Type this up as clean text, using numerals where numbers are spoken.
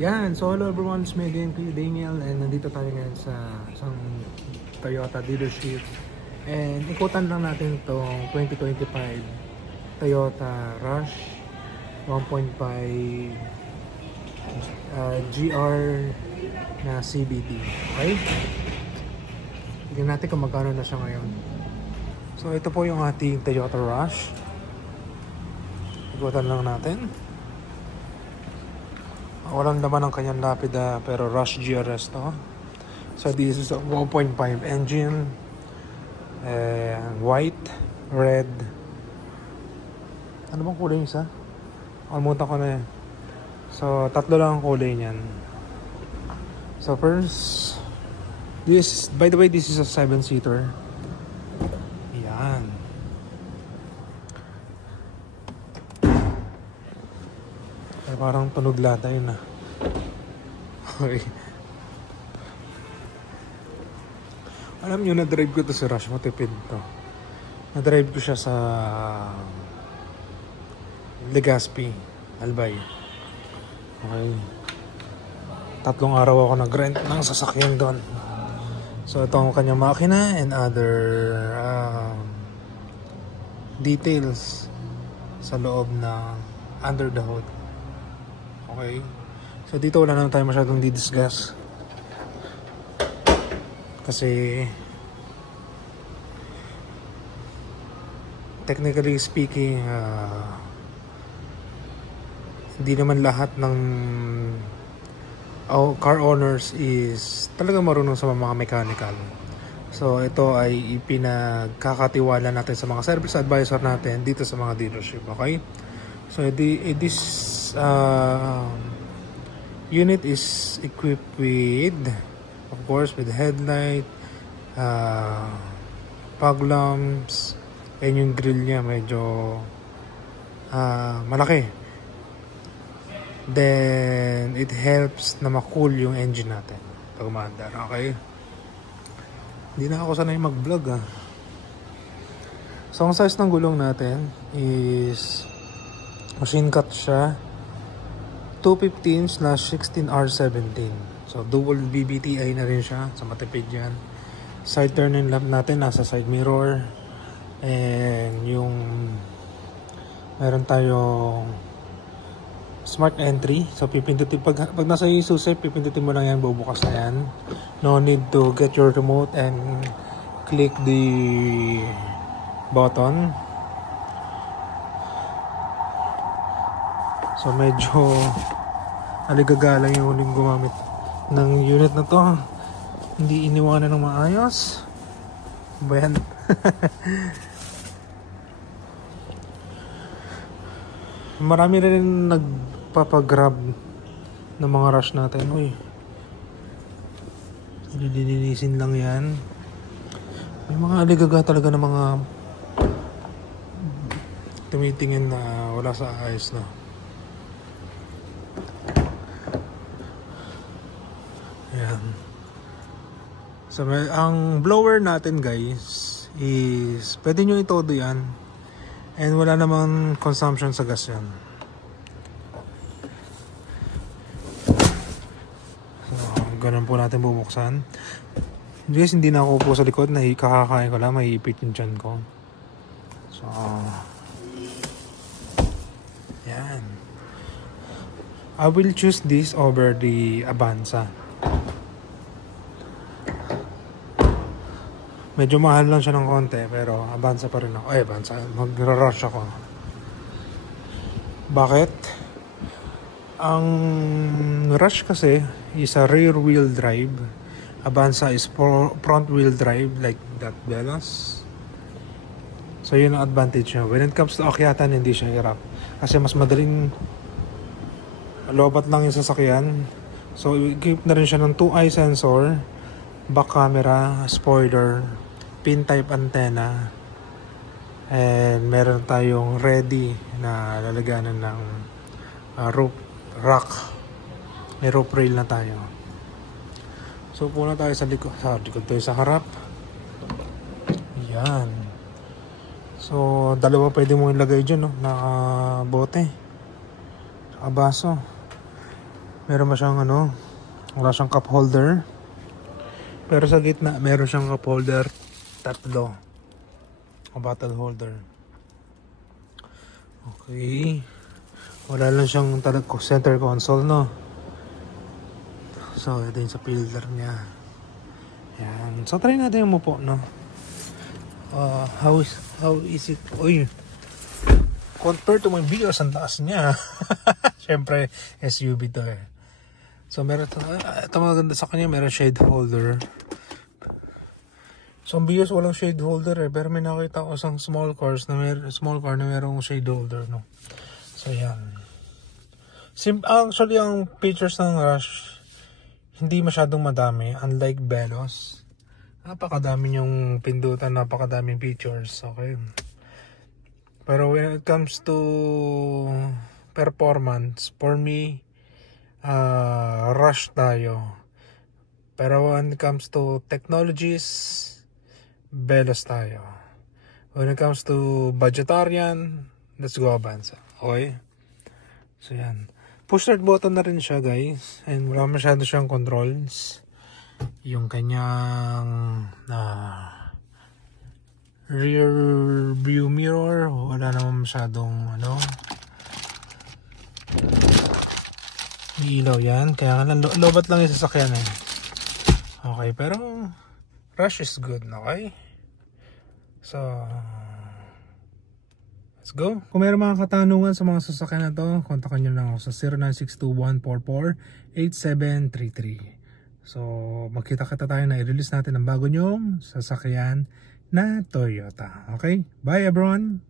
Yan, so hello everyone, it's me again, Kuya Daniel, and nandito tayo ngayon sa isang Toyota dealership. And ikutan lang natin itong 2025 Toyota Rush 1.5 GR na CVT. Okay? Tignan natin kung magkano na siya ngayon. So ito po yung ating Toyota Rush. Ikutan lang natin. Walang naman ang kanyang lapida, pero Rush GRS to. So this is a 1.5 engine, white, red. Ano bang kulay isa? Kalimutan ko na yan. So tatlo lang ang kulay niyan. So first, this, by the way, this is a 7-seater. Yan. Parang tunog lata yun ah. Okay. Alam nyo, na-drive ko to si Rush. Matipid to. Na-drive ko siya sa Legazpi, Albay. Okay. 3 araw ako nag-rent ng sasakyan doon. So ito ang kanyang makina and other details sa loob na under the hood. Okay. So dito wala naman tayo masyadong didiscuss. Kasi technically speaking, hindi naman lahat ng car owners is talagang marunong sa mga mechanical. So ito ay ipinagkakatiwala natin sa mga service advisor natin dito sa mga dealership. Okay. So this unit is equipped with, of course, with headlight, fog lamps, and yung grill niya medyo malaki. Then it helps na ma-cool yung engine natin pag umaandar. Okay, hindi na ako sanay mag-vlog ah. So ang size ng gulong natin is machine cut siya, 215/16R17. So dual BBTI na rin siya. So matipid yan. Side turning lamp natin nasa side mirror. And yung meron tayong smart entry. So pipindutin pag nasa yung susi, pipindutin mo lang yan, bubukas na yan. No need to get your remote and click the button. So medyo aligagala yung huling gumamit ng unit na to. Hindi iniwanan ng maayos. Ba yan? Marami rin nagpapagrab ng mga Rush natin. Uy, nililinisin lang yan. May mga aligaga talaga ng mga tumitingin na wala sa ayos na. Ayan. So ang blower natin guys is pwede nyo itodo yan and wala namang consumption sa gas yan. So ganun po natin bubuksan guys. Hindi na ako po sa likod, kakakain ko lang, maiipit yung tiyan ko. So yan, I will choose this over the Avanza. Medyo mahal lang siya ng konti, pero Avanza pa rin ako. Ay, Avanza, magra-rush ako. Bakit? Ang Rush kasi is a rear wheel drive. Avanza is front wheel drive, like that Veloz. So yun ang advantage niya. When it comes to akyatan, hindi siya hirap. Kasi mas madaling lobat lang yung sasakyan. So equip na rin siya ng 2-eye sensor, back camera, spoiler, pin type antenna, and meron tayong ready na lalaganan ng roof rack. May roof rail na tayo. So puna tayo sa likod tayo sa harap. Yan. So dalawa pwede mo ilagay dyan, no? Naka bote, naka baso. Meron ba siyang ano, wala siyang cup holder. Pero sa gitna, meron siyang cup holder. Tatlo. O bottle holder. Okay. Wala lang siyang center console, no? So, ito yung sa pillar niya. Yan. So, try natin yung umupo, no? How is it? Uy! Compared to my Vios, ang taas niya. Siyempre, SUV to eh. So, meron ito maganda sa kanya, meron shade holder. So, ang Vios walang shade holder eh. Pero may nakita ko sa small car na merong shade holder, no? So, yan. Actually, ang features ng Rush, hindi masyadong madami. Unlike Veloz. Napakadami yung pindutan, napakadaming features. Okay. Pero when it comes to performance, for me, Rush tayo. Pero when it comes to technologies, Veloz tayo. When it comes to budgetarian, let's go Avanza. Okay? So yan. Push start button na rin siya, guys. And wala masyado siyang controls. Yung kanyang rear view mirror, wala naman masyadong ano. Ilaw yan. Kaya nga lobat lang yung sasakyan eh. Okay, pero Rush is good, okay? So, let's go. Kung mayroon mga katanungan sa mga sasakyan na to, kontakin nyo lang ako sa 0962-144-8733. So, magkita-kita tayo na i-release natin ang bago nyong sasakyan na Toyota. Okay? Bye everyone!